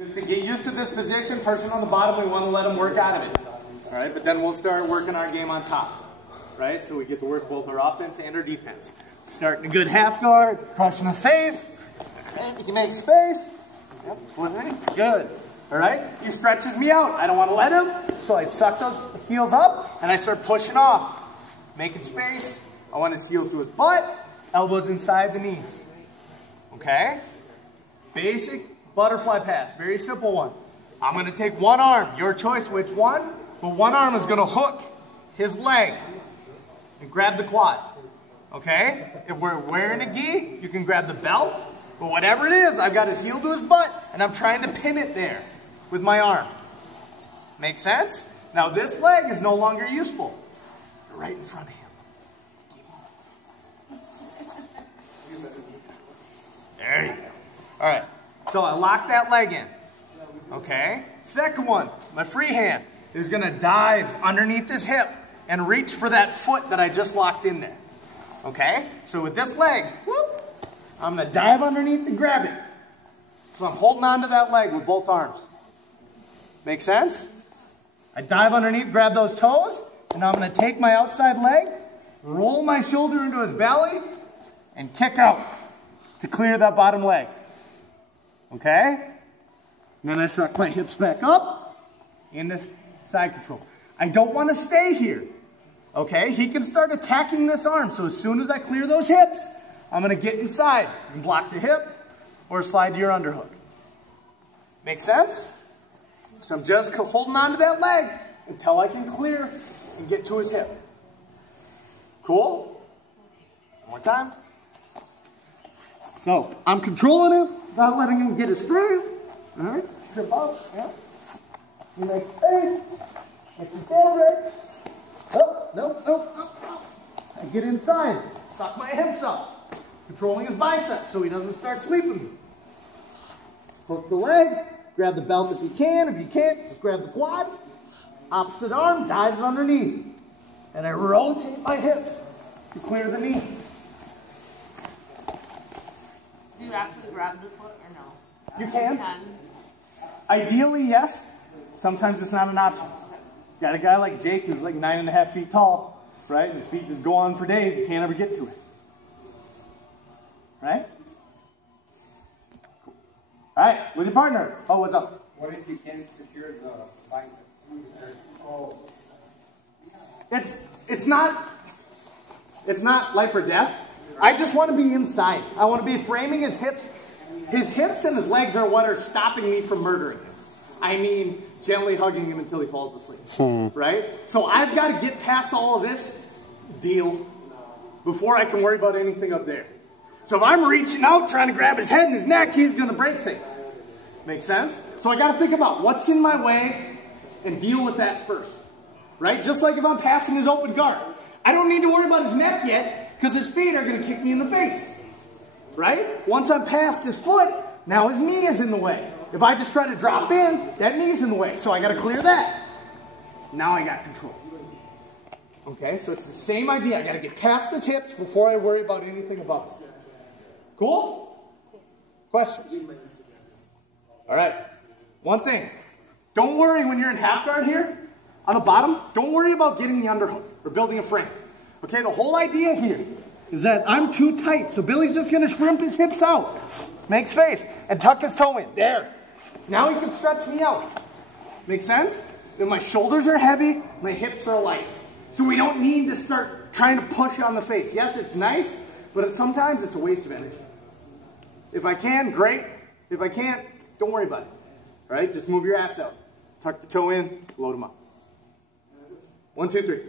Just to get used to this position, person on the bottom, we want to let them work out of it. All right, but then we'll start working our game on top. Right, so we get to work both our offense and our defense. Starting a good half guard, crushing his face. And you can make space. Yep, good. All right, he stretches me out. I don't want to let him, so I suck those heels up and I start pushing off. Making space. I want his heels to his butt, elbows inside the knees. Okay? Basic butterfly pass, very simple one. I'm going to take one arm, your choice which one, but one arm is going to hook his leg and grab the quad. Okay? If we're wearing a gi, you can grab the belt, but whatever it is, I've got his heel to his butt and I'm trying to pin it there with my arm. Make sense? Now this leg is no longer useful. You're right in front of him. There you go. All right. So I lock that leg in. Okay? Second one, my free hand is going to dive underneath this hip and reach for that foot that I just locked in there. Okay? So with this leg, whoop, I'm going to dive underneath and grab it. So I'm holding onto that leg with both arms. Make sense? I dive underneath, grab those toes, and I'm going to take my outside leg, roll my shoulder into his belly, and kick out to clear that bottom leg. Okay? And then I suck my hips back up into side control. I don't want to stay here. Okay? He can start attacking this arm. So as soon as I clear those hips, I'm going to get inside and block the hip or slide to your underhook. Make sense? So I'm just holding on to that leg until I can clear and get to his hip. Cool? One more time. So I'm controlling him, not letting him get his strength. All right? Step out. Yeah. You make space. Make your shoulder. Oh, no. I get inside. Suck my hips up. Controlling his biceps so he doesn't start sweeping me. Hook the leg. Grab the belt if you can. If you can't, just grab the quad. Opposite arm dives underneath. And I rotate my hips to clear the knee. Do you have to grab the foot or no? You can. Ideally, yes. Sometimes it's not an option. Got a guy like Jake who's like 9.5 feet tall, right? And his feet just go on for days. You can't ever get to it. Right? Cool. All right, with your partner. Oh, what's up? What if you can't secure the biceps? Oh. It's not life or death. I just want to be inside. I want to be framing his hips. His hips and his legs are what are stopping me from murdering him. I mean, gently hugging him until he falls asleep. Right? So I've got to get past all of this deal before I can worry about anything up there. So if I'm reaching out, trying to grab his head and his neck, he's going to break things. Make sense? So I got to think about what's in my way and deal with that first. Right? Just like if I'm passing his open guard. I don't need to worry about his neck yet because his feet are going to kick me in the face. Right? Once I'm past his foot, now his knee is in the way. If I just try to drop in, that knee's in the way. So I got to clear that. Now I got control. Okay? So it's the same idea. I got to get past his hips before I worry about anything above. Cool? Questions? All right. One thing. Don't worry when you're in half guard here. On the bottom, don't worry about getting the underhook or building a frame. Okay, the whole idea here is that I'm too tight, so Billy's just going to shrimp his hips out. Make space and tuck his toe in. There. Now he can stretch me out. Make sense? Then my shoulders are heavy, my hips are light. So we don't need to start trying to push on the face. Yes, it's nice, but sometimes it's a waste of energy. If I can, great. If I can't, don't worry about it. All right, just move your ass out. Tuck the toe in, load them up. 1, 2, 3.